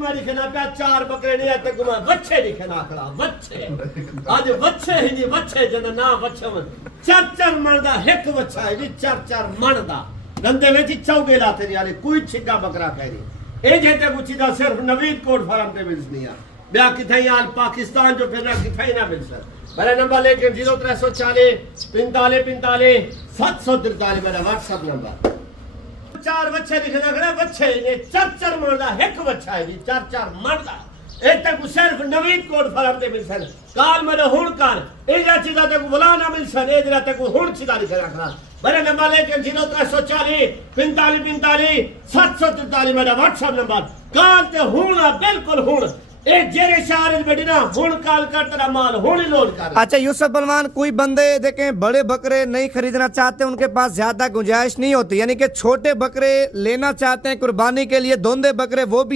میں لکھنا پیا 4 بکرے نہیں آتے کو میں وچھے لکھنا کھڑا وچھے آج وچھے ہی نہیں وچھے جنہ نا وچھے من 4 من دا ایک وچھا ہے جی 4 من دا گندے میں تھی چوگے لاتے جی آلے کوئی چھگا بکرا کہہ رہی اے جہتے کچھ دا صرف نوید کوٹ فارم تے ملس نہیں بیا کتھائی آل پاکستان جو پھر رہا کتھائی نہ مل سر میرا نمبر لے کے 0340 45 45 743 میرا واٹس ایپ نمبر 4 بچے لکھنا کھڑا بچے یہ 4 مرد ایک بچہ ہے 4 مرد ایک تک صرف نوید کوٹ فرم دے مل سن کال میرے ہون کال ایجا چیزا تک بلا نہ مل سن ایجا تک ہون چیزا لکھنا کھڑا میرا نمبر لے کے 0340 45 45 743 میرا واٹس ایپ نمبر کال تے ہونا بالکل ہون ایک جیرے شہر بیٹی نا ہون کال کر ترا مال ہونی لوڈ کر اچھا یوسف بلوان کوئی بندے دیکھیں بڑے بکرے نہیں خریدنا چاہتے ان کے پاس زیادہ گنجائش نہیں ہوتی یعنی کہ چھوٹے بکرے لینا چاہتے ہیں قربانی کے لیے دوندے بکرے وہ بھی